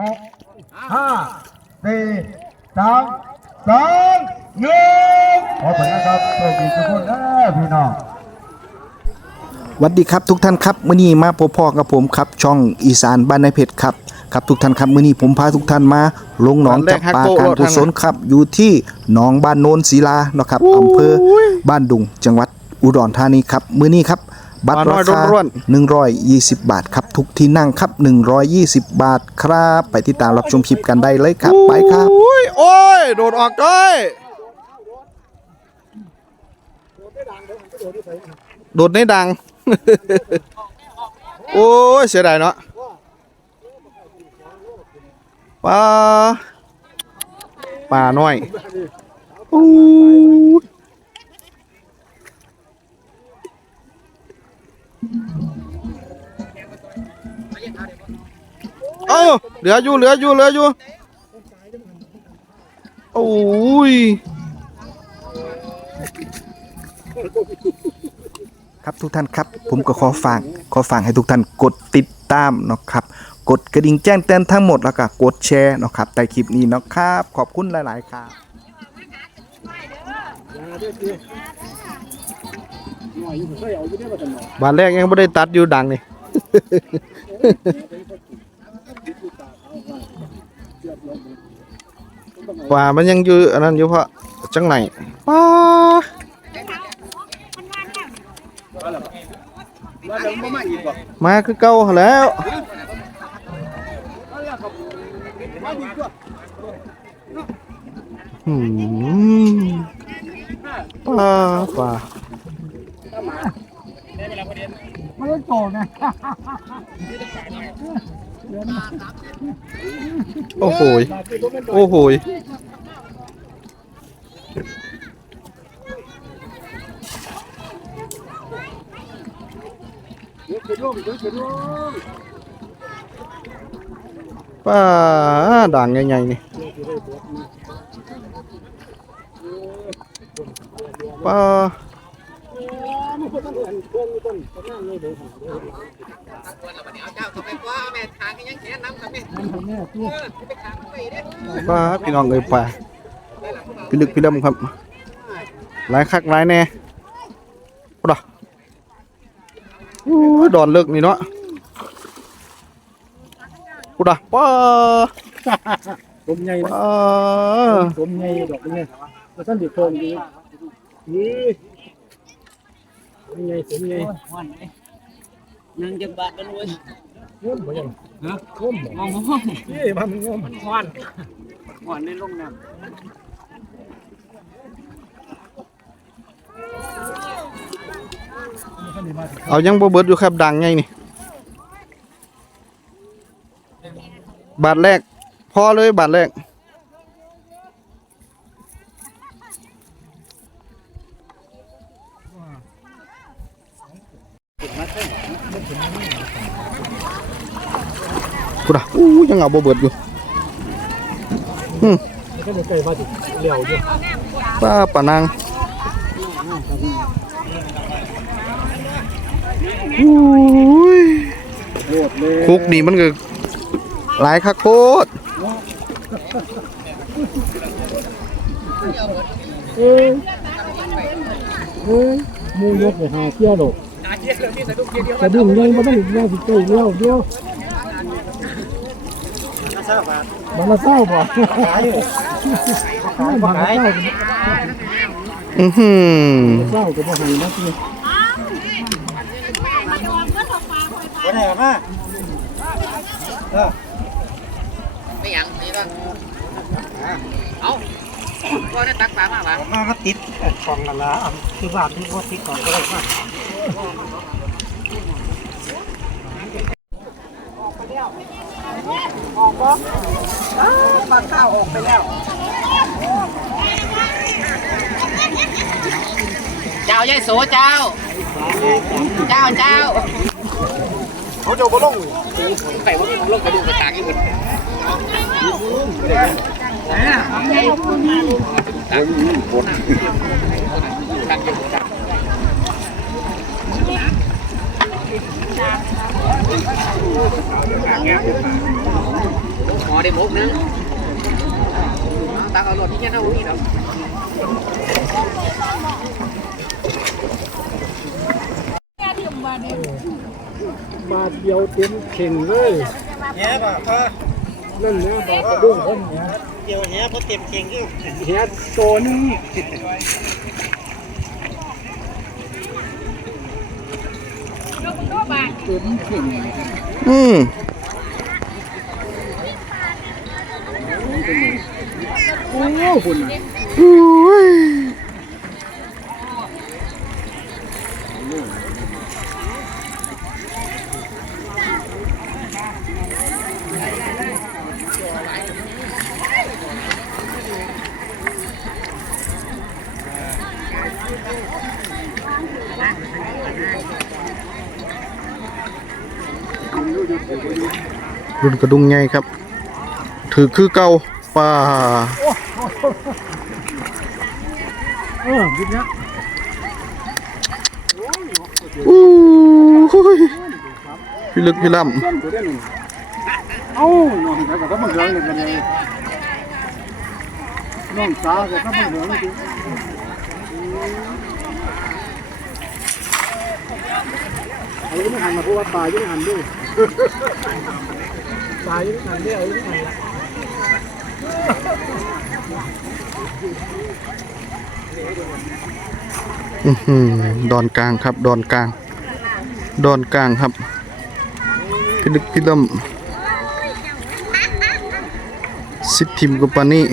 หกห้าสี่สามสองหนึ่งขอไปนะครับโชคดีทุกคนนะพี่น้องสวัสดีครับทุกท่านครับมื้อนี้มาพบพ่อกับผมครับ ช่องอีสานบ้านนายเพชรครับครับทุกท่านครับมื้อนี้ผมพาทุกท่านมาลงหนองจับปลาการกุศลครับอยู่ที่หนองบ้านโนนศิลาเนาะครับอำเภอบ้านดุงจังหวัดอุดรธานีครับมื้อนี้ครับ บัตรราคา120 บาทครับทุกที่นั่งครับ 120 บาทครับ ไปติดตามรับชมคลิปกันได้เลยครับ ไปครับโอ้ยโอ้ยโดดออกเลยโดดในดัง โอ้ยเสียดายเนาะปลาปลาน้อยโอ้ อ้าเหลืออยู่เหลืออยู่เหลืออยู่โอ้ยครับทุกท่านครับ ผมก็ขอฝากขอฝากให้ทุกท่านกดติดตามเนาะครับ กดกระดิ่งแจ้งเตือนทั้งหมดแล้วก็กดแชร์เนาะครับใต้คลิปนี้เนาะครับ ขอบคุณหลาย ๆ ครับบานแรกยังไม่ได้ตัดอยู่ดังนี่ ว่ามันยังอยู่อันนั้นอยู่เพราะจังไหนป้ามาคือเก่าหั้นแล้วอืมป้าป้ามันต้องโตนะ โอ้โหยโอ้โหยป้าด่างใหญ่ๆนี่ป้า ป้าพี่น้องเอ้ยป้าพี่ลึกพี่ดำครับหลายคักหลายแน่ปะโอ้ดอนเลิกนี่เนาะกูด่ะป้าผมใหญ่ป้าผมใหญ่ดอกนี่แล้วท่านเด็ก โตดีนี่ผมใหญ่ผมใหญ่นั่งจังบาดกันเว้ยง่วมบ่ยังฮะง่วมมองมองนี่มันง่วมมันฮ้อนก่อนในลงน้เอายังบ่เบิดอยู่ครับดังไงนี่ บาทแรก พอเลยบาทแรกกูด่ะอู้ยัง เอาบ่เบิดอยู่ก็เลยใกล้มป้าปะนางอุ้ยคุกนี่มันก็หลายคักโคตรเอ้ยเอ้ยมูยกไปหาเที่ยวดอกสะดุ้งยังบ่ต้องอีกแล้วสิใกล้เลี้ยว เดียวมันละเศร้าบ่ขายขายบ่ขายอือหือเศร้าก็บ่ให้นะพี่บ่ได้มาำไม่ยังนี่ละเอาก็ได้ตักปลามาปะมาก็ติดของกันละคือบ้านที่บ่ติดของก็ได้มา เจ้ายายโสเจ้า เจ้าเจ้าเขาจะบ่ลงไปว่าลงไปดูกระตากอีกได้ หมกนึงตักเอารถที่แค่เท่านี้แล้วบาทเดียวเต็มเข่งเลยแย่ป่ะพ่อนั่นนะบาทกระดุ้งคนเนี่ยเดี๋ยวเนี้ยพอเต็มเข่งที่แย่โตนึง อืมโอ้โหคุณ รุ่นกระดุงใหญ่ครับ ถือคือเก่าป่าเออยิบเนี้ยอู้หูยพี่ลึกพี่ล่เส้นตัวได้หนึ่งเอ้าน้องเขาก็มาเหลืองเลยกันเลยน้องสาวเขาก็มาเหลืองจริงเอาไม่หันมาเพราะว่าตายยังไม่หันด้วยตายังไม่หันด้วย เอาลูกไม่หันละำอื้อหือดอนกลางครับ ดอนกลาง ดอนกลางครับพี่ดึกพี่ดมสิทธิมกุปานี่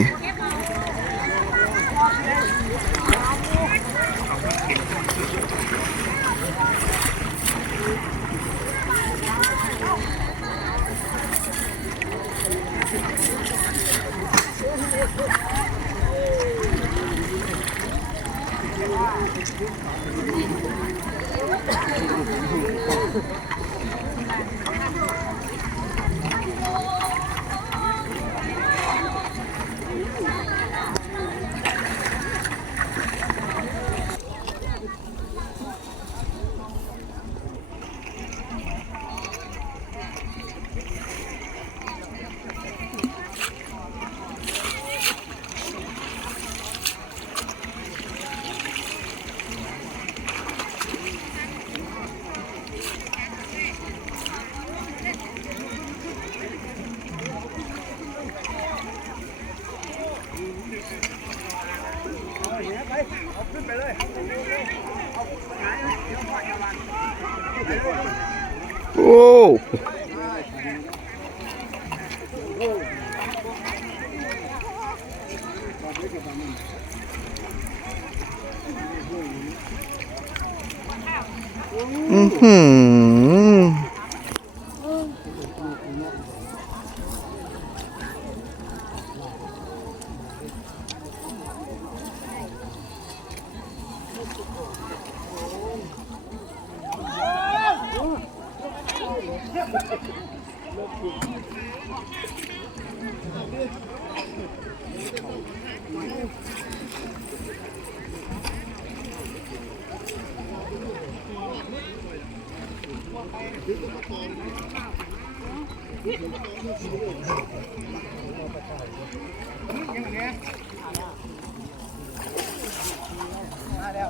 โอ้ มาแล้ว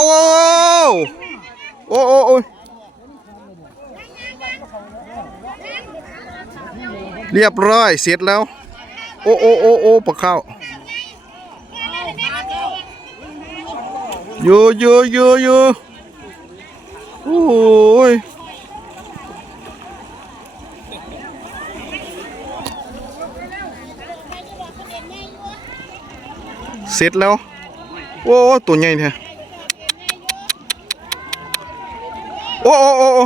โอ้โอ้โอ้โอ้เรียบร้อยเสร็จแล้ว โอ้โอ้โอ้โอ้ปลาเข้าอยู่อยู่อยู่อยู่โอ้ยเสร็จแล้ว โอ้ตัวใหญ่แท้อ้โอ้โอ้โ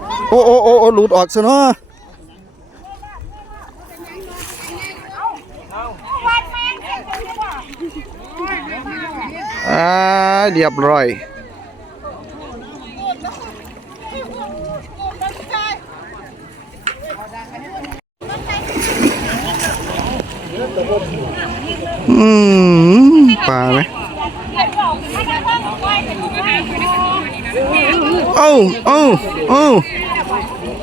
อ้ โอ้โอ้โอ้โอ้หลุดออกซะเนาะอ่าเรียบร้อยอืมปลาไหมเอ้าเอ้าเอ้า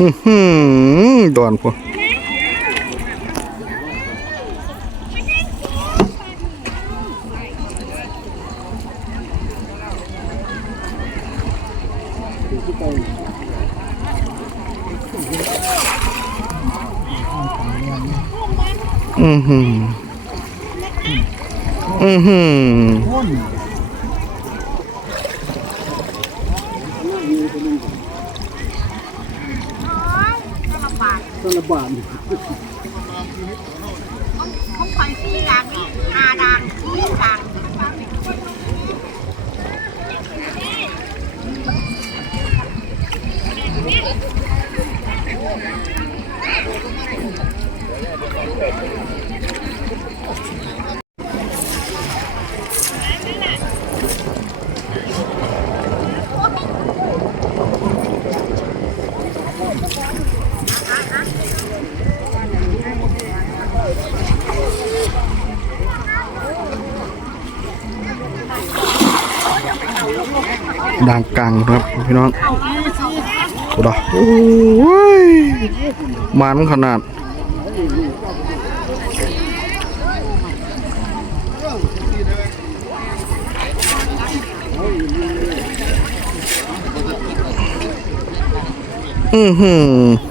อือหือดอนพวกอือหืออือหือ สนระบานต้องคอยสี่ดังนี่อาดังสี่ดัง ด่างกลางครับพี่น้องโอ้ดโอ้ยมันขนาดอือหือ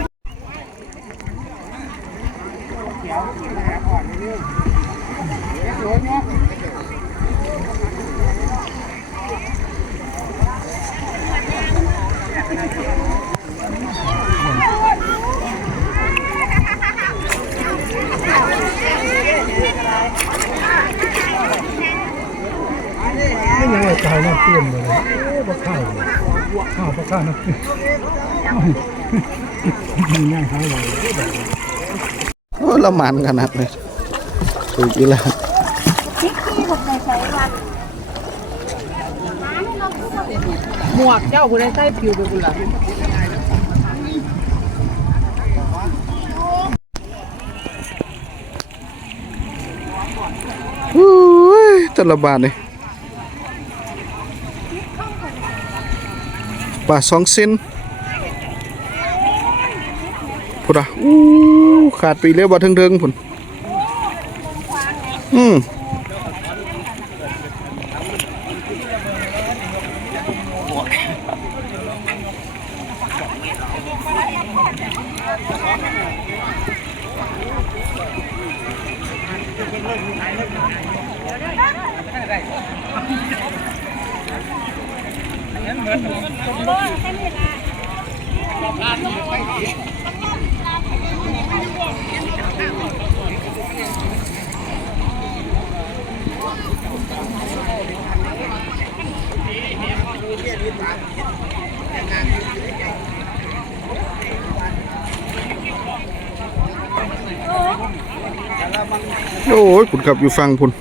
ไม่ยังไงตายน้ำเพื่อนเลย โอ้บ่ข้าวข้าวบ่ข้าวน้ำเพื่อนมีง่ายหายไวโอ้ละมันขนาดเลยถูกอีล้วหมวกเจ้าผู้ใดใส่ผิวไปบุญละอุ้ยตลบาทเลย ปลาสองเส้นพุ่นอะอู้ขาดไปเรียบว่าเทิงๆพุ่นอืม คุณครับอยู่ฟังคุณ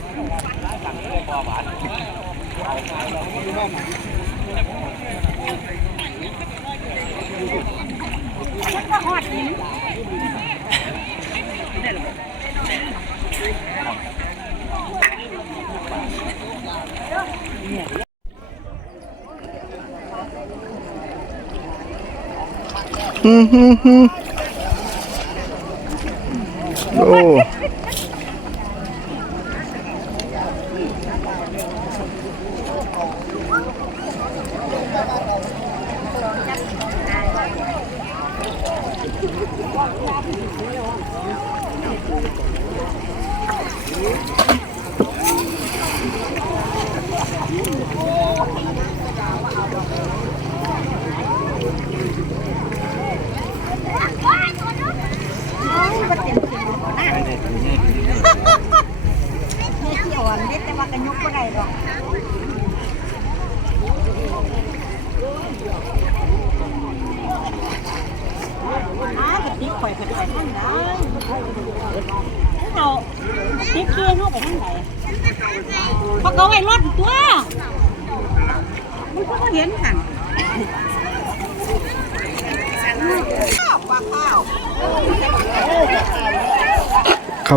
อืมฮึมฮึมโอ้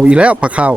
อีกแล้วผักข้าว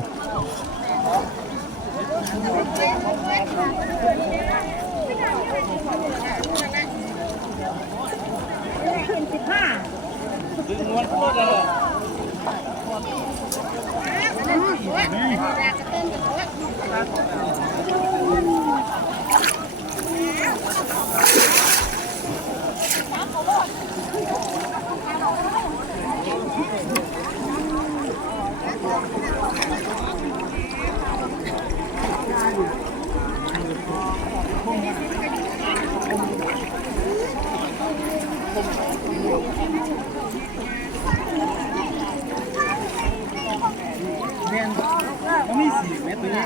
แม่นบ่มีสีแม่ตันี้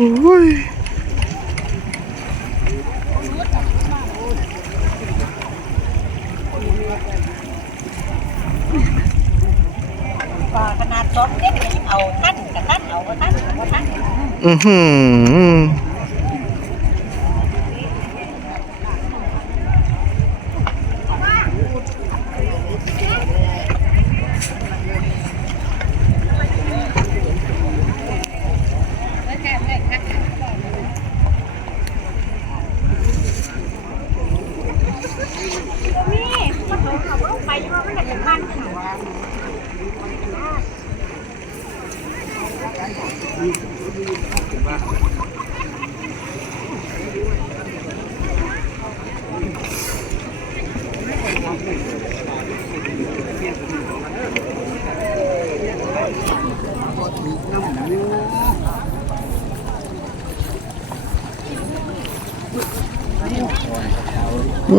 ยปลาขนาดสองเนี่ยเอาตั้นกับตั้นเอาตั้นกับตั้นอือหือ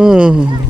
嗯。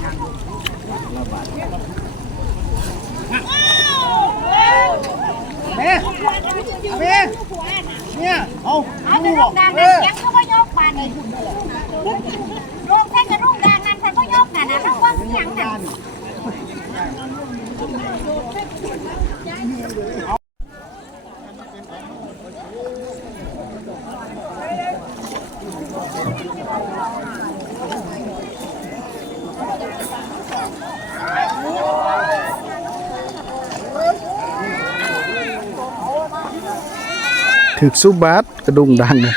ถึกซุบบาสกระดุงดังเลย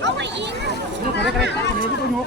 เอาไปอีก นี่ผมได้กระไรตั้งเลยที่ตัวยก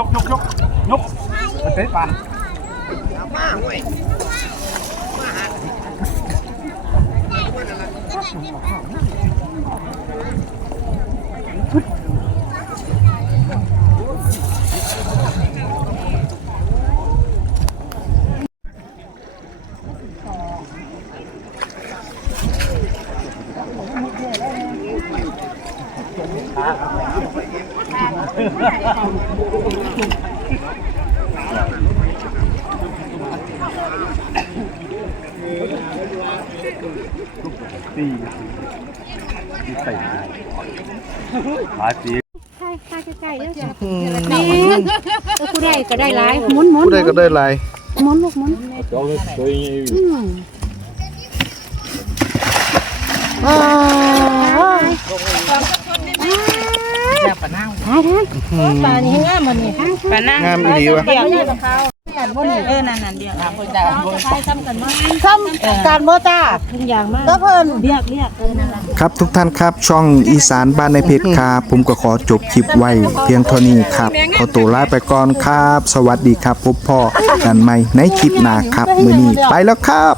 ยกยกยกยกเตะปานมาห่ วยใช่ใช่ใช่แล้วนี่ผู้ใดก็ได้หลายหมุนหมุนผู้ใดก็ได้หลายหมุนลูกหมุนอืมปลาหน้าปลานี่งามมันนี่ปลาหน้างามอีหลีวะ เดี๋ยวเนี่ยกับเขาเออนั่นนั่นเดียวครับพ่อจ้าใช้ซ้ำกันมั้ยซ้ำการบ่จ้าทุกอย่างมากก็เพิ่นเรียกเรียกเออนั่นล่ะครับทุกท่านครับช่องอีสานบ้านในเพชรครับผมก็ขอจบคลิปไว้เพียงเท่านี้ครับขอตัวลาไปก่อนครับ สวัสดีครับพบพ่อกันใหม่ในคลิปหน้าครับมื้อนี้ไปแล้วครับ